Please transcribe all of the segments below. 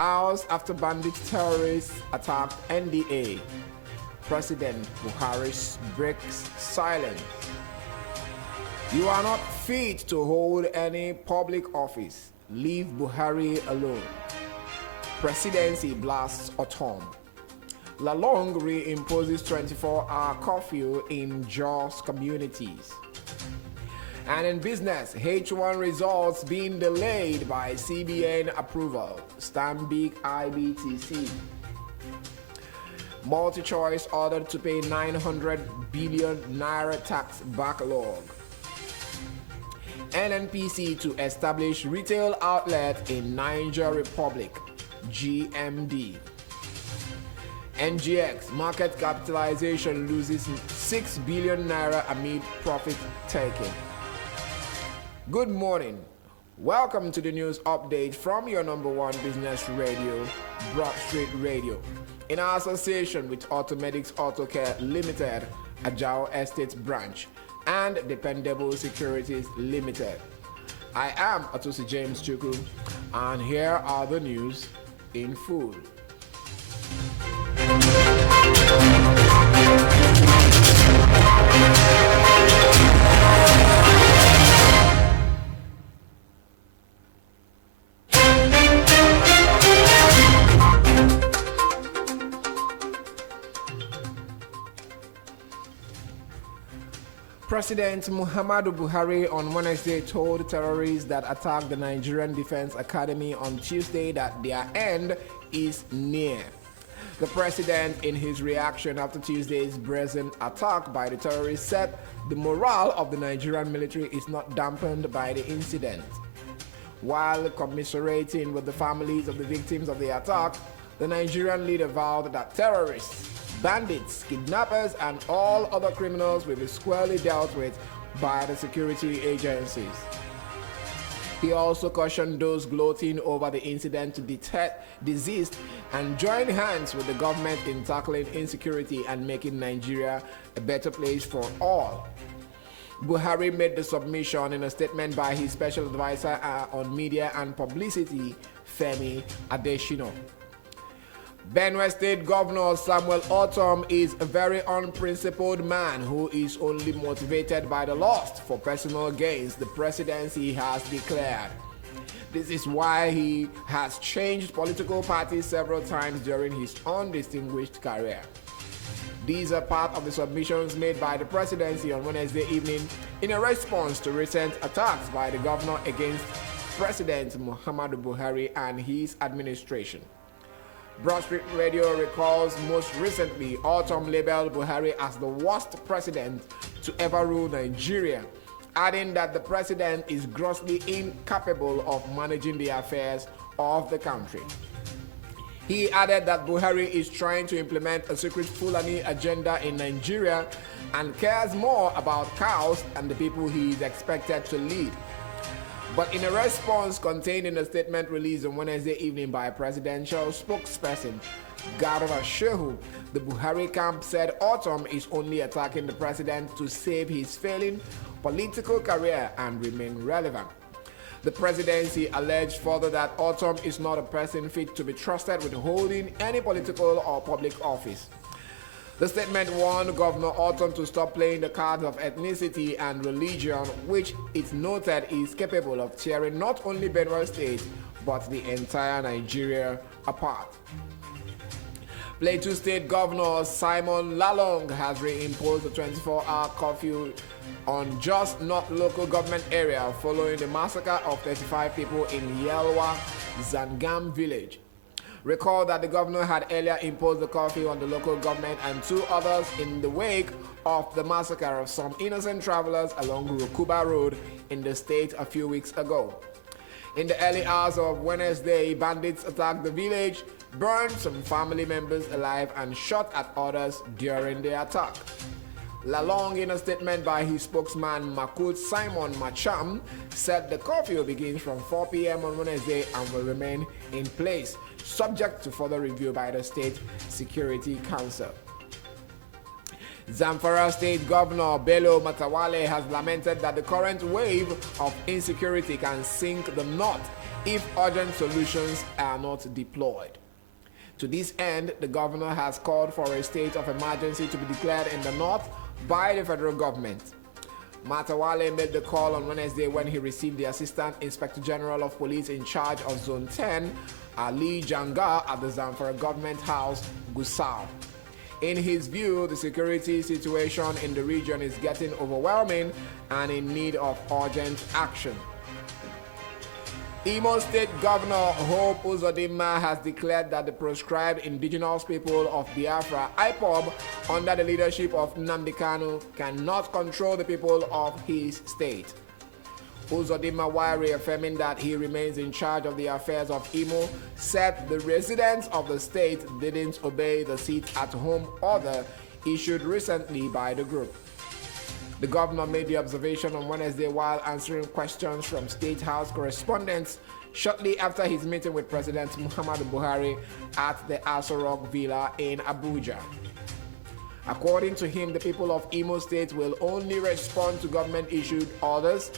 Hours after bandit terrorists attacked NDA, President Buhari breaks silence. You are not fit to hold any public office. Leave Buhari alone. Presidency blasts autumn. Lalong reimposes 24-hour curfew in Jos communities. And in business, H1 results being delayed by CBN approval. Stanbic IBTC. MultiChoice ordered to pay 900 billion naira tax backlog. NNPC to establish retail outlet in Niger Republic. GMD. NGX market capitalization loses 6 billion naira amid profit taking. Good morning. Welcome to the news update from your number one business radio, Broadstreet Radio, in association with Automedics Auto Care Limited, Ajao Estate Branch, and Dependable Securities Limited. I am Atusi James Chuku, and here are the news in full. President Muhammadu Buhari on Wednesday told terrorists that attacked the Nigerian Defense Academy on Tuesday that their end is near. The president, in his reaction after Tuesday's brazen attack by the terrorists, said the morale of the Nigerian military is not dampened by the incident. While commiserating with the families of the victims of the attack, the Nigerian leader vowed that terrorists, bandits, kidnappers, and all other criminals will be squarely dealt with by the security agencies. He also cautioned those gloating over the incident to desist and join hands with the government in tackling insecurity and making Nigeria a better place for all. Buhari made the submission in a statement by his special advisor on media and publicity, Femi Adesina. Benue State Governor Samuel Ortom is a very unprincipled man who is only motivated by the lust for personal gains, the presidency has declared. This is why he has changed political parties several times during his undistinguished career. These are part of the submissions made by the presidency on Wednesday evening in a response to recent attacks by the governor against President Muhammadu Buhari and his administration. Broadstreet Radio recalls most recently Autumn labeled Buhari as the worst president to ever rule Nigeria, adding that the president is grossly incapable of managing the affairs of the country. He added that Buhari is trying to implement a secret Fulani agenda in Nigeria and cares more about cows and the people he is expected to lead. But in a response contained in a statement released on Wednesday evening by presidential spokesperson Garba Shehu, the Buhari camp said Autumn is only attacking the president to save his failing political career and remain relevant. The presidency alleged further that Autumn is not a person fit to be trusted with holding any political or public office. The statement warned Governor Autumn to stop playing the cards of ethnicity and religion, which it's noted is capable of tearing not only Benue State, but the entire Nigeria apart. Plateau State Governor Simon Lalong has reimposed a 24-hour curfew on Jos North local government area following the massacre of 35 people in Yelwa, Zangam village. Recall that the governor had earlier imposed the curfew on the local government and two others in the wake of the massacre of some innocent travelers along Rukuba Road in the state a few weeks ago. In the early hours of Wednesday, bandits attacked the village, burned some family members alive, and shot at others during the attack. Lalong, in a statement by his spokesman Makut Simon Macham, said the curfew begins from 4 p.m. on Wednesday and will remain in place, subject to further review by the State Security Council. Zamfara State Governor Bello Matawale has lamented that the current wave of insecurity can sink the north if urgent solutions are not deployed. To this end, the governor has called for a state of emergency to be declared in the north by the federal government. Matawale made the call on Wednesday when he received the Assistant Inspector General of Police in charge of Zone 10, Ali Janga, at the Zamfara Government House, Gusau. In his view, the security situation in the region is getting overwhelming and in need of urgent action. Imo State Governor Hope Uzodinma has declared that the proscribed indigenous people of Biafra, IPOB, under the leadership of Nnamdi Kanu, cannot control the people of his state. Uzodinma, while reaffirming that he remains in charge of the affairs of Imo, said the residents of the state didn't obey the sit-at-home order issued recently by the group. The governor made the observation on Wednesday while answering questions from State House correspondents shortly after his meeting with President Muhammadu Buhari at the Aso Rock Villa in Abuja. According to him, the people of Imo State will only respond to government-issued orders,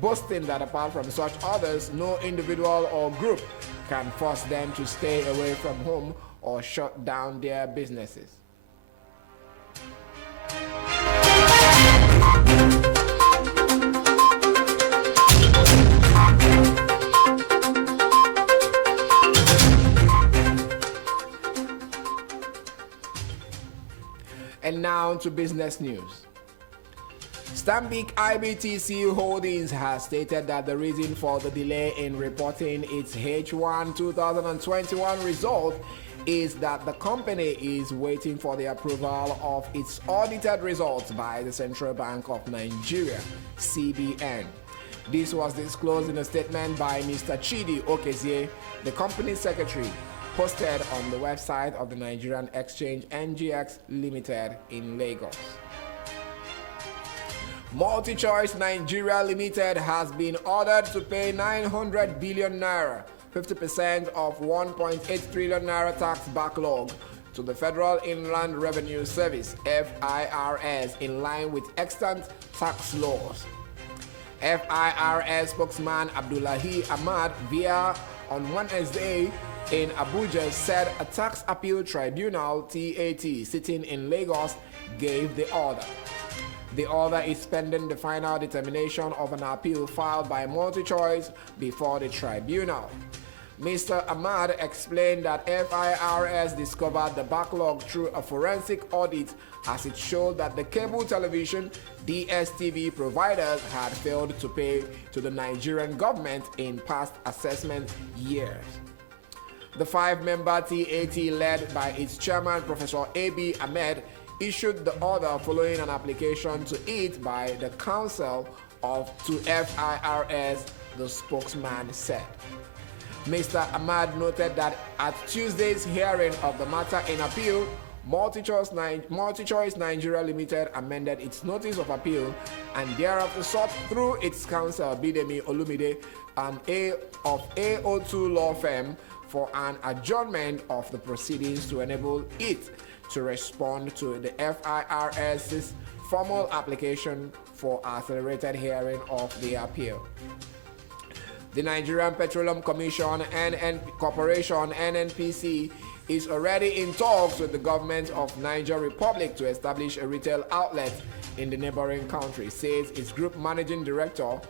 boasting that apart from such orders, no individual or group can force them to stay away from home or shut down their businesses. And now to business news. Stanbic IBTC Holdings has stated that the reason for the delay in reporting its H1 2021 result is that the company is waiting for the approval of its audited results by the Central Bank of Nigeria, CBN. This was disclosed in a statement by Mr. Chidi Okezie, the company's secretary, posted on the website of the Nigerian Exchange NGX Limited in Lagos. MultiChoice Nigeria Limited has been ordered to pay 900 billion naira, 50% of 1.8 trillion naira tax backlog, to the Federal Inland Revenue Service (FIRS) in line with extant tax laws. FIRS spokesman Abdullahi Ahmad via on Wednesday in Abuja said a tax appeal tribunal (TAT) sitting in Lagos gave the order. The order is pending the final determination of an appeal filed by MultiChoice before the tribunal. Mr. Ahmad explained that FIRS discovered the backlog through a forensic audit as it showed that the cable television DSTV providers had failed to pay to the Nigerian government in past assessment years. The five-member TAT, led by its chairman, Professor A.B. Ahmed, issued the order following an application to it by the counsel to FIRS, the spokesman said. Mr. Ahmad noted that at Tuesday's hearing of the matter in appeal, MultiChoice Nigeria Limited amended its notice of appeal and thereafter sought through its counsel Bidemi Olumide and of AO2 law firm for an adjournment of the proceedings to enable it to respond to the FIRS's formal application for accelerated hearing of the appeal. The Nigerian Petroleum Commission Corporation (NNPC) is already in talks with the government of Niger Republic to establish a retail outlet in the neighboring country, says its group managing director,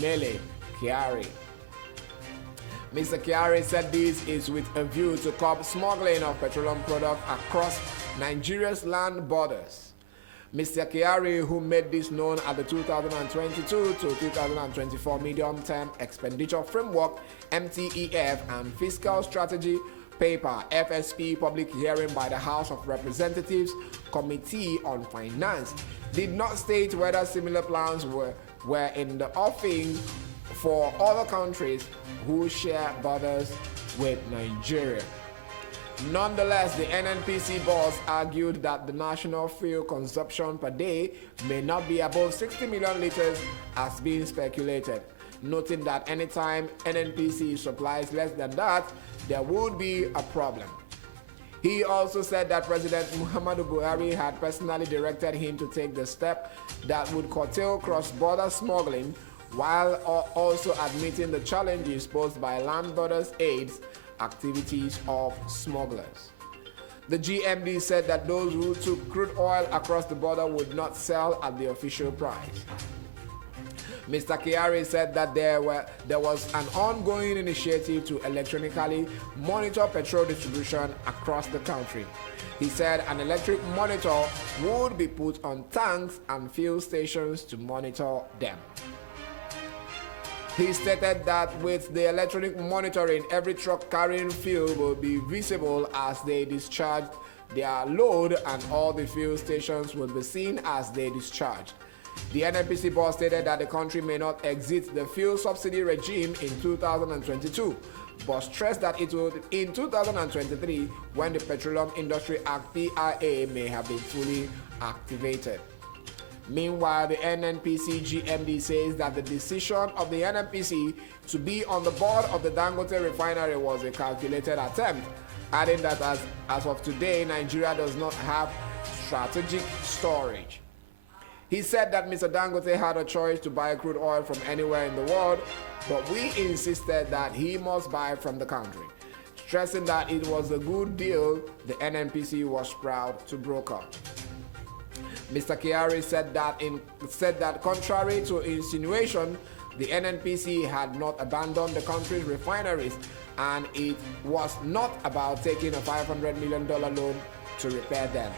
Mele Kiari. Mr. Kiari said this is with a view to curb smuggling of petroleum products across Nigeria's land borders. Mr. Kiari, who made this known at the 2022 to 2024 Medium-Term Expenditure Framework (MTEF) and Fiscal Strategy Paper (FSP) public hearing by the House of Representatives Committee on Finance, did not state whether similar plans were in the offing for other countries who share borders with Nigeria. Nonetheless, the NNPC boss argued that the national fuel consumption per day may not be above 60 million liters as being speculated, noting that anytime NNPC supplies less than that, there would be a problem. He also said that President Muhammadu Buhari had personally directed him to take the step that would curtail cross-border smuggling, while also admitting the challenges posed by land borders aids activities of smugglers. The GMD said that those who took crude oil across the border would not sell at the official price. Mr. Kyari said that there was an ongoing initiative to electronically monitor petrol distribution across the country. He said an electric monitor would be put on tanks and fuel stations to monitor them. He stated that with the electronic monitoring, every truck carrying fuel will be visible as they discharge their load, and all the fuel stations will be seen as they discharge. The NNPC boss stated that the country may not exit the fuel subsidy regime in 2022, but stressed that it would in 2023 when the Petroleum Industry Act PIA may have been fully activated. Meanwhile, the NNPC GMD says that the decision of the NNPC to be on the board of the Dangote refinery was a calculated attempt, adding that as of today, Nigeria does not have strategic storage. He said that Mr. Dangote had a choice to buy crude oil from anywhere in the world, but we insisted that he must buy from the country. Stressing that it was a good deal, the NNPC was proud to broker. Mr. Kyari said that contrary to insinuation, the NNPC had not abandoned the country's refineries, and it was not about taking a $500 million loan to repair them.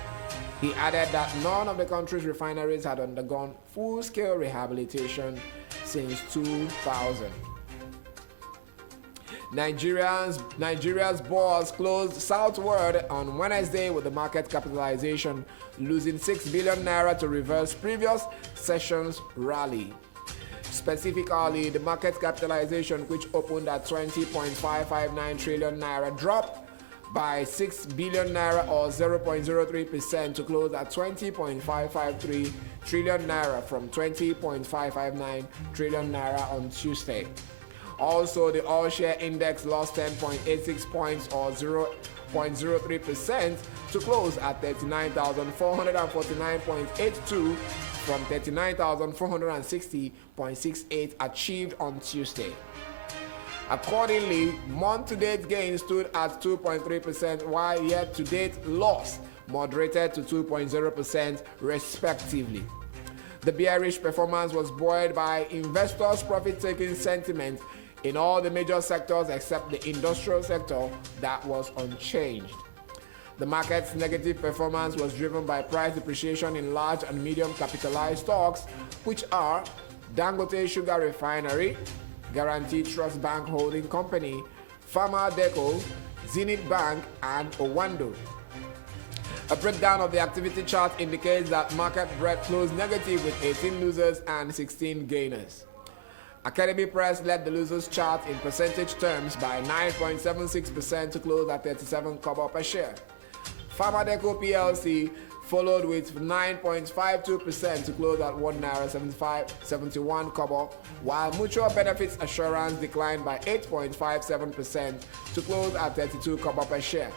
He added that none of the country's refineries had undergone full-scale rehabilitation since 2000. Nigeria's bourse closed southward on Wednesday with the market capitalization losing 6 billion naira to reverse previous session's rally. Specifically, the market capitalization, which opened at 20.559 trillion naira, dropped by 6 billion naira or 0.03% to close at 20.553 trillion naira from 20.559 trillion naira on Tuesday. Also, the all-share index lost 10.86 points or 0.03% to close at 39,449.82 from 39,460.68 achieved on Tuesday. Accordingly, month-to-date gains stood at 2.3%, while year-to-date loss moderated to 2.0% respectively. The bearish performance was buoyed by investors' profit-taking sentiment in all the major sectors except the industrial sector that was unchanged. The market's negative performance was driven by price depreciation in large and medium capitalized stocks, which are Dangote Sugar Refinery, Guaranty Trust Bank Holding Company, Pharma Deco, Zenith Bank, and Owando. A breakdown of the activity chart indicates that market breadth closed negative with 18 losers and 16 gainers. Academy Press led the losers chart in percentage terms by 9.76% to close at 37 kobo per share. Pharmadeco PLC followed with 9.52% to close at 1 naira 71 kobo, while Mutual Benefits Assurance declined by 8.57% to close at 32 kobo per share.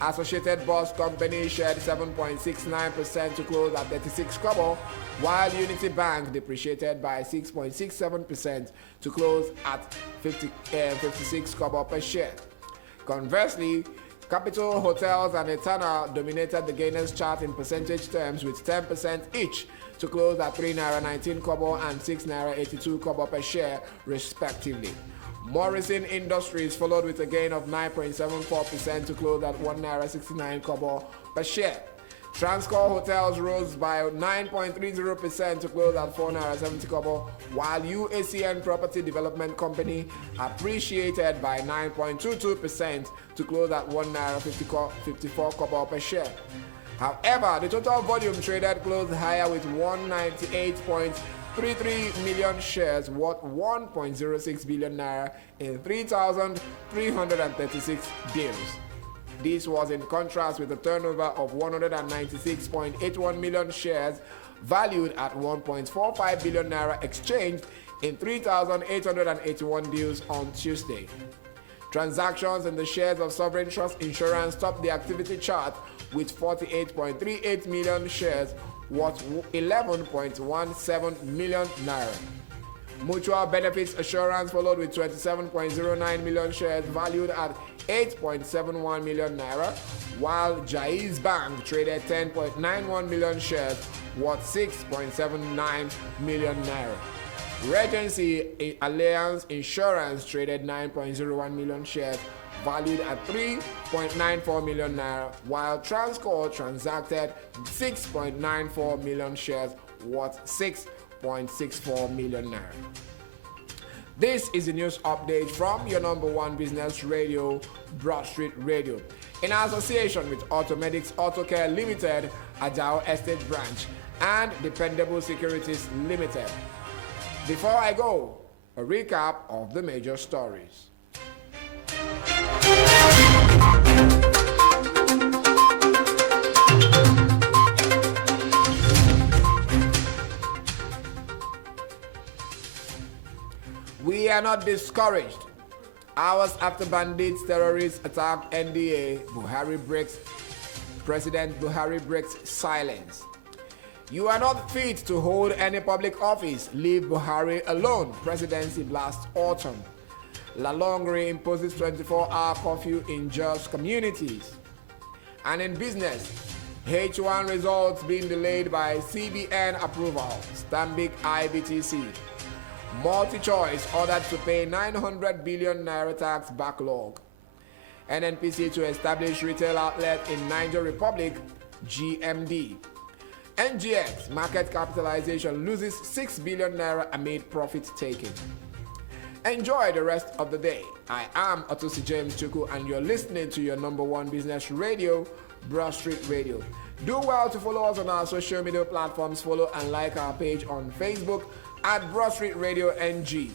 Associated Bus Company shared 7.69% to close at 36 kobo, while Unity Bank depreciated by 6.67% to close at 56 kobo per share. Conversely, Capital Hotels and Etana dominated the gainers chart in percentage terms with 10% each to close at 3 naira 19 kobo and 6 naira 82 kobo per share respectively. Morrison Industries followed with a gain of 9.74% to close at 1 naira 69 kobo per share. Transcorp Hotels rose by 9.30% to close at 4 naira 70 kobo, while UACN Property Development Company appreciated by 9.22% to close at 1 naira 54 kobo per share. However, the total volume traded closed higher with 198.33 million shares worth 1.06 billion naira in 3,336 deals. This was in contrast with a turnover of 196.81 million shares valued at 1.45 billion naira exchanged in 3,881 deals on Tuesday. Transactions in the shares of Sovereign Trust Insurance topped the activity chart with 48.38 million shares worth 11.17 million naira. Mutual Benefits Assurance followed with 27.09 million shares valued at 8.71 million naira, while Jaiz Bank traded 10.91 million shares worth 6.79 million naira. Regency Alliance Insurance traded 9.01 million shares valued at 3.94 million naira, while Transcorp transacted 6.94 million shares worth 6.64 million naira. This is the news update from your number one business radio, Broadstreet Radio, in association with Automedics Autocare Limited, Ajao Estate Branch, and Dependable Securities Limited. Before I go, a recap of the major stories. We are not discouraged. Hours after bandits, terrorists attack NDA, President Buhari breaks silence. You are not fit to hold any public office. Leave Buhari alone. Presidency blasts autumn. Lalongre imposes 24-hour curfew in just communities. And in business, H1 results being delayed by CBN approval. Stanbic IBTC. Multi-choice ordered to pay 900 billion naira tax backlog. NNPC to establish retail outlet in Niger Republic, GMD. NGX market capitalization loses 6 billion naira amid profit taking. Enjoy the rest of the day. I am Atusi James Chuku and you're listening to your number one business radio, Broadstreet Radio. Do well to follow us on our social media platforms. Follow and like our page on Facebook at Broadstreet Radio NG.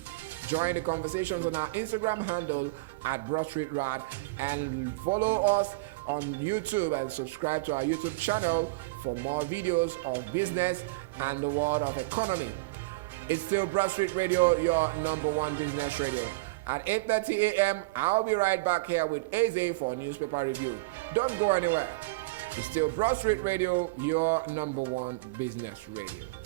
Join the conversations on our Instagram handle at Broadstreet Rad and follow us on YouTube and subscribe to our YouTube channel for more videos of business and the world of economy. It's still Broadstreet Radio, your number one business radio. At 8:30 a.m., I'll be right back here with Eze for newspaper review. Don't go anywhere. It's still Broadstreet Radio, your number one business radio.